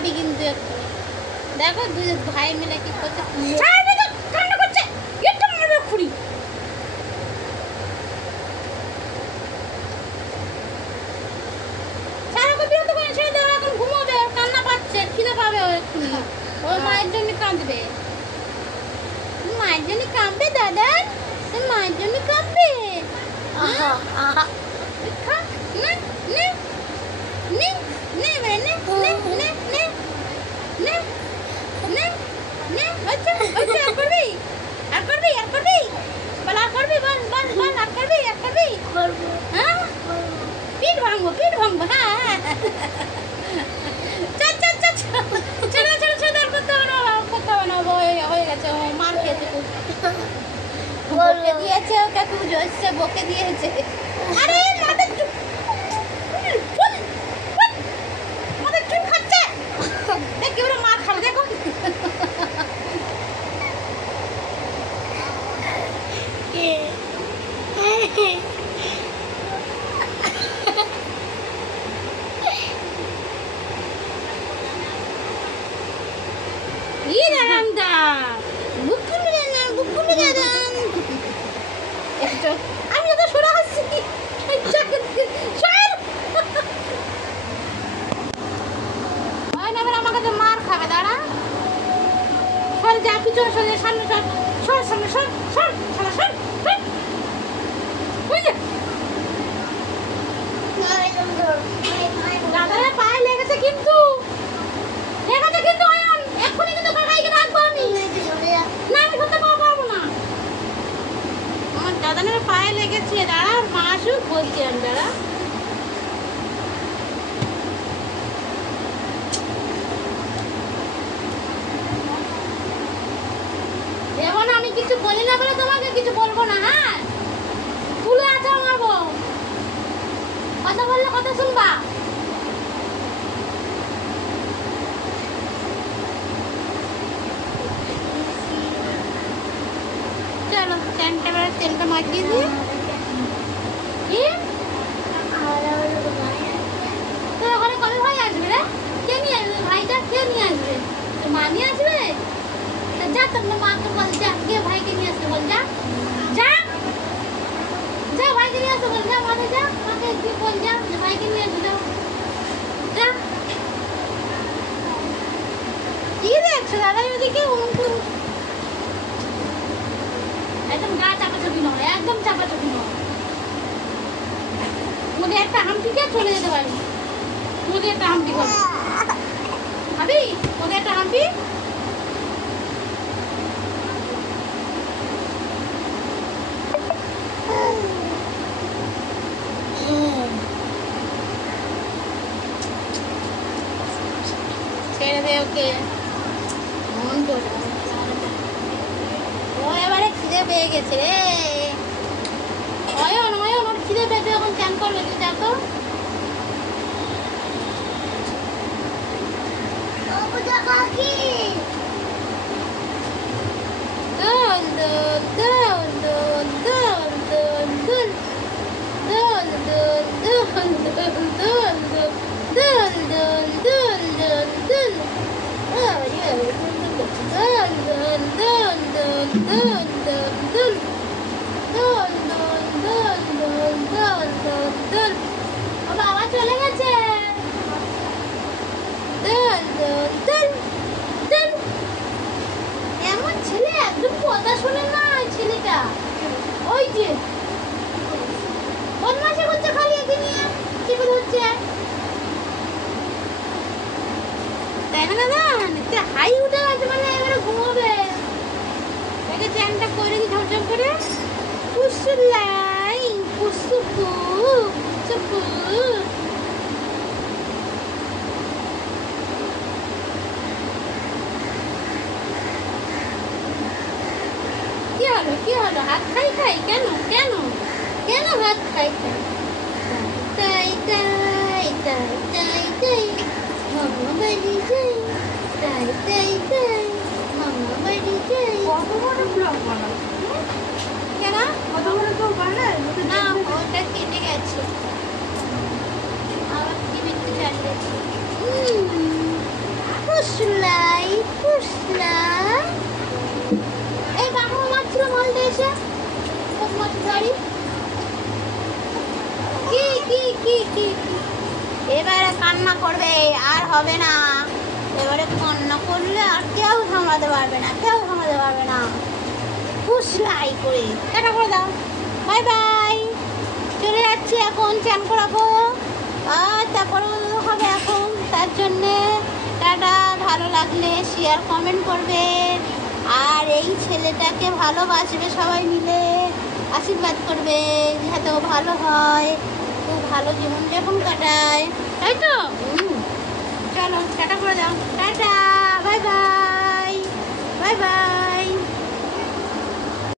খাবি কিন্তু একটু। দেখো দুই ভাই মিলে কি করছে, কান্না করছে, এটা মারবে খুঁড়ি। সারাকে বিরক্ত করে ছেড়ে দেওয়া, এখন ঘুমাবে, ওর কান্না পাচ্ছে, খিদে পাবে ও এক্ষুনি, ওর মায়ের জন্য কাঁদবে, মায়ের জন্য কাঁদবে দাদা, মায়ের জন্য কাঁদবে। আহা আহা খা, নে নে নে নে নে নে নে নে নে নে নে, আচ্ছা আচ্ছা, আর করবি, আর করবি, আর করবি, বল আর করবি, বল বল বল, আর করবি, আর করবি, হ্যাঁ পিঠ ভাঙবো, পিঠ ভাঙবো, হ্যাঁ চল চল চল, ছেড়ে ছেড়ে ছেড়ে, আর করতে হবে না, করতে হবে না, হয়ে গেছে, মার খেয়েছে, বকে দিয়েছে ওকে, খুব জোরসে বকে দিয়েছে। আরে মাথা চুপ, মাথা চুপ খাচ্ছে, দেখ কি বলে মার খাবে, দেখো আমি তো সরে আসছি, আমাকে তো মার খাবে, দাঁড়া, সর যা, পিছনে সরে, সামনে সর, সর সামনে সর, সর সামনে সর, দাদারা পায়ে লেগেছে কিন্তু, লেগেছে কিন্তু, এক্ষুনি কিন্তু কাকাইকে রাখবো আমি, না আমি ধরতে পারবো না, আমার দাদানের পায়ে লেগেছে, দাঁড়া মা আসুক বলছি আমি, দাঁড়া দেবো না, আমি কিছু বলি না বলে তোমাকে কিছু বলবো না, হ্যাঁ তুলে আছো মারবো, কথা বললে কথা শুনবা। চলো তেলটা মাখিয়ে দিয়ে, তোর ওখানে কবে ভাই আসবে রে, কে নিয়ে আসবে ভাইটা, কে নিয়ে আসবে, তোর মা নিয়ে আসবে, যা তোর মাকে বল, যা গিয়ে ভাইকে নিয়ে আসতে বল, যা যা যা, ভাইকে নিয়ে আসতে বল, যা মাকে, যা মাকে কি বল, যা ভাইকে নিয়ে আসবে, যা যা। কি দেখছো দাদা ওদিকে, একদম গা চাপাচাপি নয়, একদম চাপাচাপি নয়, ওদের একটা হামটিকে চলে যেতে পারি, ওদের একটা হামটি করো ভাবি, ওদের একটা হামটি, ছেড়ে দে ওকে, মন করে ও এবারে খিদে পেয়ে গেছে রে, অয়ন অয়ন, ওর খিদে পেয়েছে, এখন চান করবে, তুই যা তো, দোল দোল দোল দোল দোল দোল দোল দোল দোল দোল দোল দোল দোল দোল দোল দোল, দোল দোল দোল দোল দোল দোল দোল, দোল দোল দোল দোল দোল দোল দোল, ও বাবা চলে গেছে, দোল দোল দোল দোল, এমন ছেলে একদম কথা শোনে না ছেলেটা, ওই যে বদমাশি করছে খালি, একে নিয়ে চেপে ধরছে, তাই না দাদা, হাই উঠে গেছে মানে এবারে ঘুমোবে, একে চ্যানটা করে দিই ঝমঝম করে, পুষলাই পুষুপু চুপু, কি হলো, হাত খাই খাই, কেন কেন কেন হাত খাই খাই, তাই তাই তাই তাই তাই, মামা বাড়ি যাই, তাই তাই তাই, মামা বাড়ি যাই, কত বড় ব্লগ বানাও, কেন কত বড় তো বানায় না, ওটা কেটে গেছে, আবার কি বিক্রি চালিয়েছে, কি কি কি? এবারে কান্না করবে, আর হবে না। এবারে কান্না করলে আর কেউ থামাতে পারবে না, কেউ থামাতে পারবে না। ফুসলাই করে টাটা করে দাও, বাই বাই। চলে যাচ্ছি এখন, চান করাবো আর তারপরে হবে এখন। তার জন্যে টাটা। ভালো লাগলে শেয়ার কমেন্ট করবে, আর এই ছেলেটাকে ভালোবাসবে সবাই মিলে, আশীর্বাদ করবে যাতে ও ভালো হয়, খুব ভালো জীবনযাপন কাটায়, তাই তো? চলো টাটা করে দাও, tata, bye bye, bye bye.